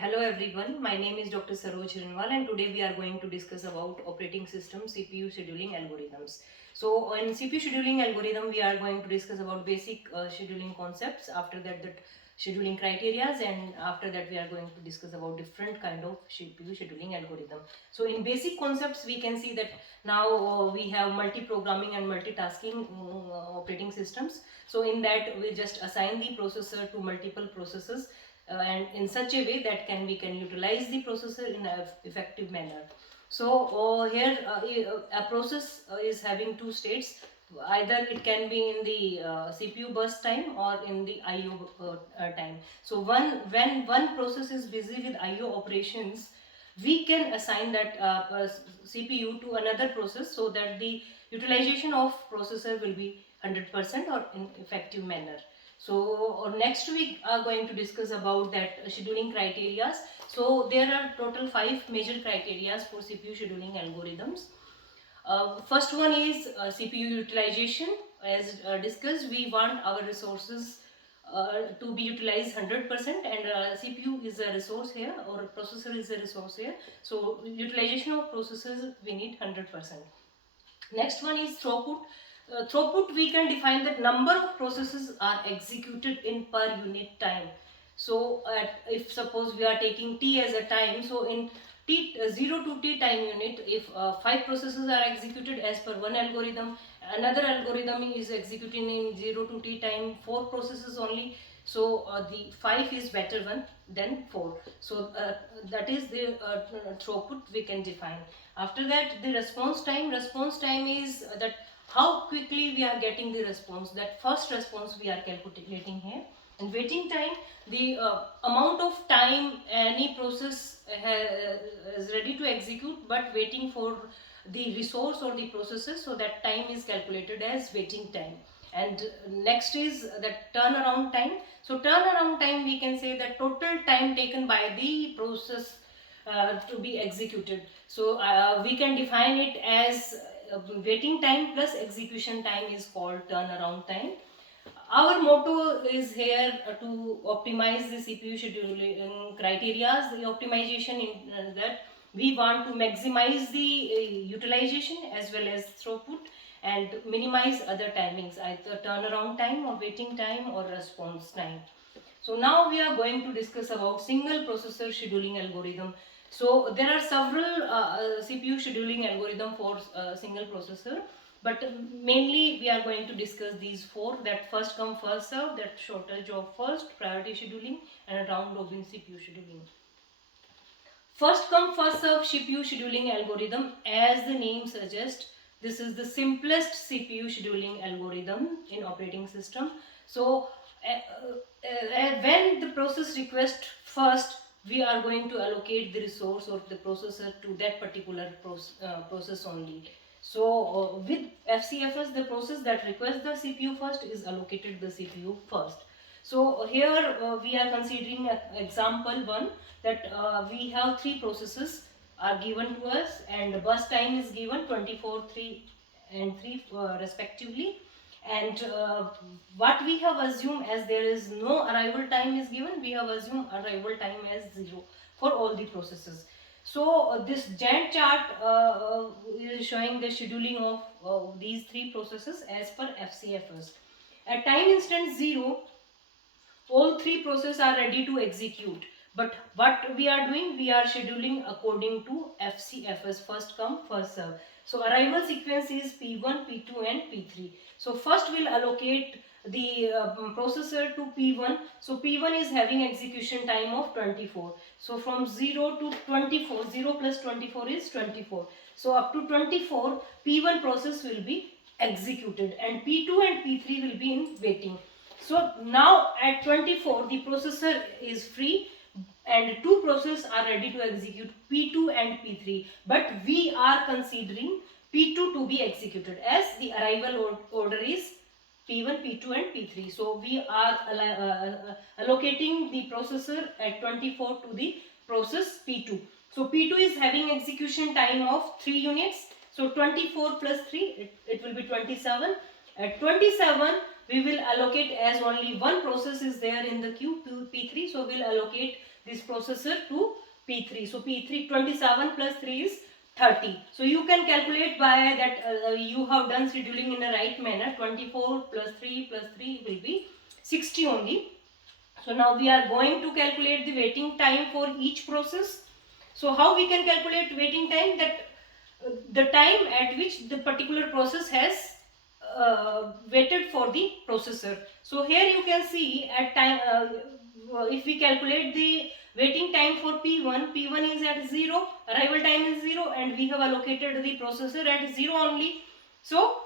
Hello everyone, my name is Dr. Saroj Rinwal and today we are going to discuss about operating system CPU scheduling algorithms. So in CPU scheduling algorithm we are going to discuss about basic scheduling concepts, after that the scheduling criterias, and after that we are going to discuss about different kind of CPU scheduling algorithm. So in basic concepts we can see that now we have multi-programming and multitasking operating systems. So in that we just assign the processor to multiple processes and in such a way that we can utilize the processor in an effective manner. So here a process is having two states. Either it can be in the CPU burst time or in the IO time. So when one process is busy with IO operations, we can assign that CPU to another process so that the utilization of processor will be 100% or in effective manner. So next week are going to discuss about that scheduling criteria. So there are total 5 major criteria for CPU scheduling algorithms. First one is CPU utilization. As discussed, we want our resources to be utilized 100%, and CPU is a resource here, or processor is a resource here. So utilization of processors we need 100%. Next one is throughput. Throughput, we can define that number of processes are executed in per unit time. So if suppose we are taking T as a time, so in T 0 to T time unit, if 5 processes are executed as per one algorithm, another algorithm is executing in 0 to T time 4 processes only. So the 5 is better one than 4. So that is the throughput we can define. After that, the response time is that how quickly we are getting the response. That first response we are calculating here. And waiting time, the amount of time any process is ready to execute but waiting for the resource or the processes, so that time is calculated as waiting time. And next is that turnaround time. So turnaround time, we can say that total time taken by the process to be executed. So we can define it as waiting time plus execution time is called turnaround time. Our motto is here to optimize the CPU scheduling criteria. The optimization in that we want to maximize the utilization as well as throughput and minimize other timings, either turnaround time or waiting time or response time. So now we are going to discuss about single processor scheduling algorithm. So there are several CPU scheduling algorithm for single processor, but mainly we are going to discuss these four: that first come first serve, that shortage of first, priority scheduling, and round robin CPU scheduling. First come first serve CPU scheduling algorithm, as the name suggests, this is the simplest CPU scheduling algorithm in operating system. So when the process request first, we are going to allocate the resource or the processor to that particular process only. So with FCFS, the process that requests the CPU first is allocated the CPU first. So here we are considering example 1, that we have 3 processes are given to us, and the bus time is given 24, 3 and 3 respectively. And what we have assumed, as there is no arrival time is given, we have assumed arrival time as 0 for all the processes. So this Gantt chart is showing the scheduling of these 3 processes as per FCFS. At time instant 0, all 3 processes are ready to execute, but what we are doing, we are scheduling according to FCFS, first come first serve. So arrival sequence is P1, P2 and P3. So first we'll allocate the processor to P1. So P1 is having execution time of 24. So from 0 to 24, 0 plus 24 is 24. So up to 24, P1 process will be executed and P2 and P3 will be in waiting. So now at 24, the processor is free and 2 processes are ready to execute, P2 and P3. But we are considering P2 to be executed, as the arrival order is P1, P2 and P3. So we are allocating the processor at 24 to the process P2. So P2 is having execution time of 3 units. So 24 plus 3, it will be 27. At 27, we will allocate, as only one process is there in the queue, P3. So we'll allocate this processor to P3. So P3 27 plus 3 is 30. So you can calculate by that you have done scheduling in a right manner. 24 plus 3 plus 3 will be 60 only. So now we are going to calculate the waiting time for each process. So how we can calculate waiting time? That the time at which the particular process has waited for the processor. So here you can see at time if we calculate the waiting time for P1, P1 is at 0, arrival time is 0, and we have allocated the processor at 0 only. So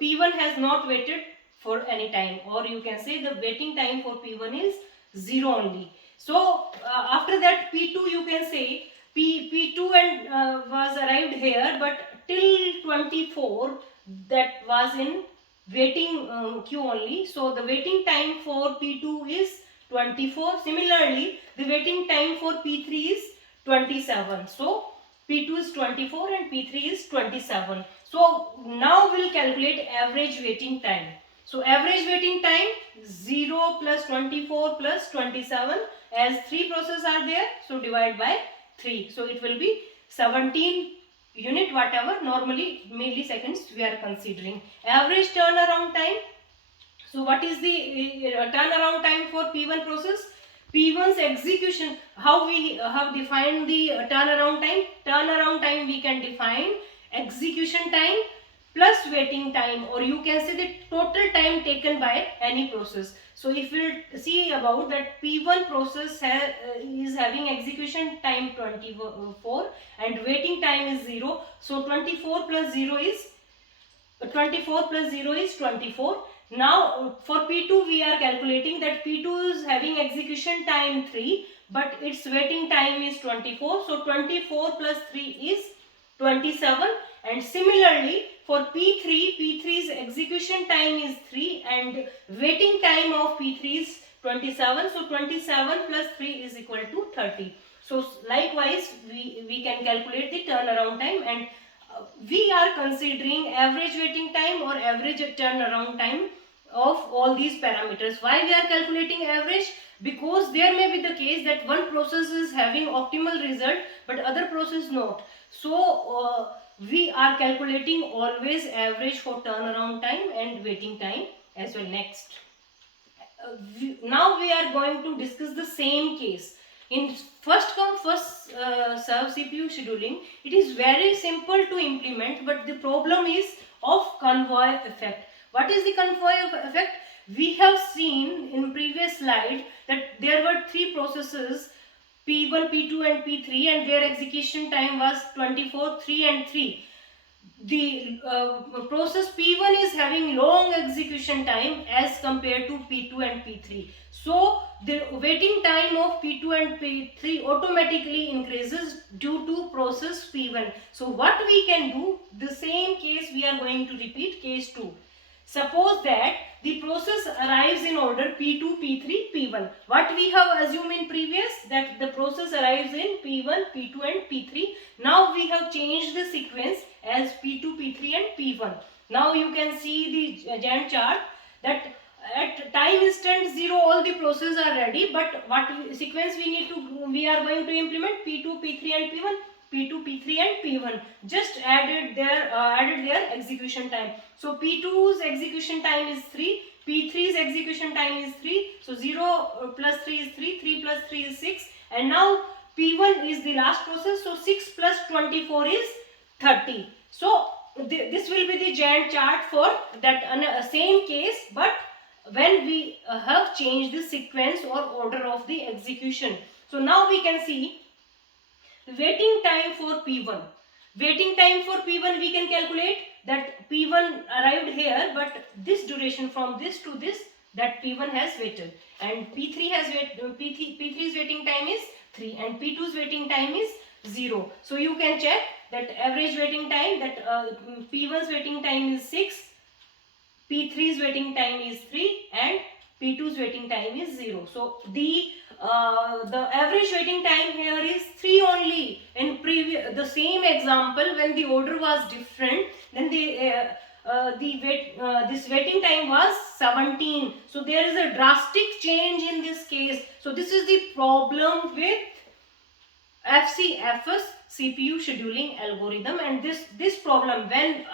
P1 has not waited for any time, or you can say the waiting time for P1 is 0 only. So after that P2, you can say P2 and was arrived here, but till 24 that was in waiting queue only. So the waiting time for P2 is 24. Similarly, the waiting time for P3 is 27. So P2 is 24 and P3 is 27. So now we'll calculate average waiting time. So average waiting time 0 plus 24 plus 27, as 3 processes are there, so divide by 3. So it will be 17 unit, whatever normally milliseconds we are considering. Average turnaround time. So what is the turnaround time for P1 process? P1's execution, how we have defined the turnaround time? Turnaround time we can define execution time plus waiting time, or you can say the total time taken by any process. So if we see about that, P1 process is having execution time 24 and waiting time is 0. So 24 plus 0 is 24. Now for P2 we are calculating that P2 is having execution time 3, but its waiting time is 24. So 24 plus 3 is 27. And similarly for P3's execution time is 3 and waiting time of P3 is 27. So 27 plus 3 is equal to 30. So likewise we can calculate the turnaround time, and we are considering average waiting time or average turnaround time of all these parameters. Why we are calculating average? Because there may be the case that one process is having optimal result but other process not. So we are calculating always average for turnaround time and waiting time as well. Next, now we are going to discuss the same case. In first come first serve CPU scheduling, it is very simple to implement, but the problem is of convoy effect. What is the convoy effect? We have seen in previous slide that there were 3 processes, P1, P2 and P3, and their execution time was 24, 3 and 3. The process P1 is having long execution time as compared to P2 and P3. So the waiting time of P2 and P3 automatically increases due to process P1. So what we can do, the same case we are going to repeat, case 2. Suppose that the process arrives in order P2, P3, P1. What we have assumed in previous, that the process arrives in P1, P2 and P3. Now we have changed the sequence as P2, P3 and P1. Now you can see the Gantt chart that at time instant 0 all the processes are ready, but what sequence we are going to implement? P2, P3 and P1. P2, P3 and P1 just added their execution time. So P2's execution time is 3, P3's execution time is 3. So 0 plus 3 is 3, 3 plus 3 is 6, and now P1 is the last process. So 6 plus 24 is 30. So this will be the Gantt chart for that same case, but when we have changed the sequence or order of the execution. So now we can see waiting time for P1. Waiting time for P1 we can calculate that P1 arrived here, but this duration from this to this, that P1 has waited, and P3's waiting time is 3 and P2's waiting time is 0. So you can check that average waiting time, that P1's waiting time is 6, P3's waiting time is 3 and P2's waiting time is 0. So the average waiting time here is 3 only. In the same example, when the order was different, then this waiting time was 17. So there is a drastic change in this case. So this is the problem with FCFS CPU scheduling algorithm. And this problem, when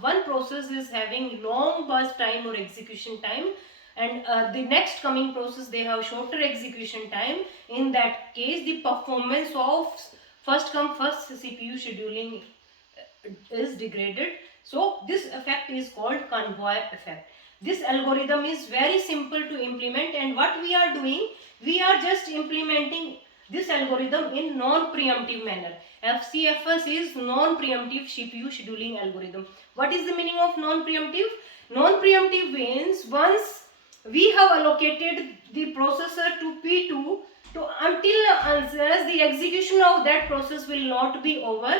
one process is having long burst time or execution time, and the next coming process they have shorter execution time, in that case the performance of first come first CPU scheduling is degraded. So this effect is called convoy effect. This algorithm is very simple to implement, and what we are doing, we are just implementing this algorithm in non-preemptive manner. FCFS is non-preemptive CPU scheduling algorithm. What is the meaning of non-preemptive? Non-preemptive means once we have allocated the processor to P2, to until unless the execution of that process will not be over,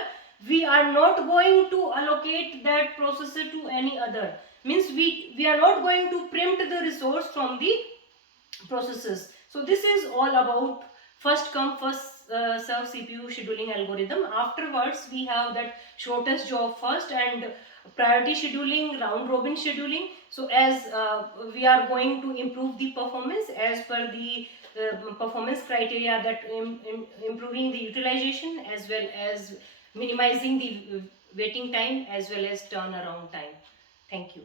we are not going to allocate that processor to any other. Means we are not going to preempt the resource from the processes. So this is all about first come first serve CPU scheduling algorithm. Afterwards we have that shortest job first and priority scheduling, round robin scheduling. So as we are going to improve the performance as per the performance criteria, that improving the utilization as well as minimizing the waiting time as well as turnaround time. Thank you.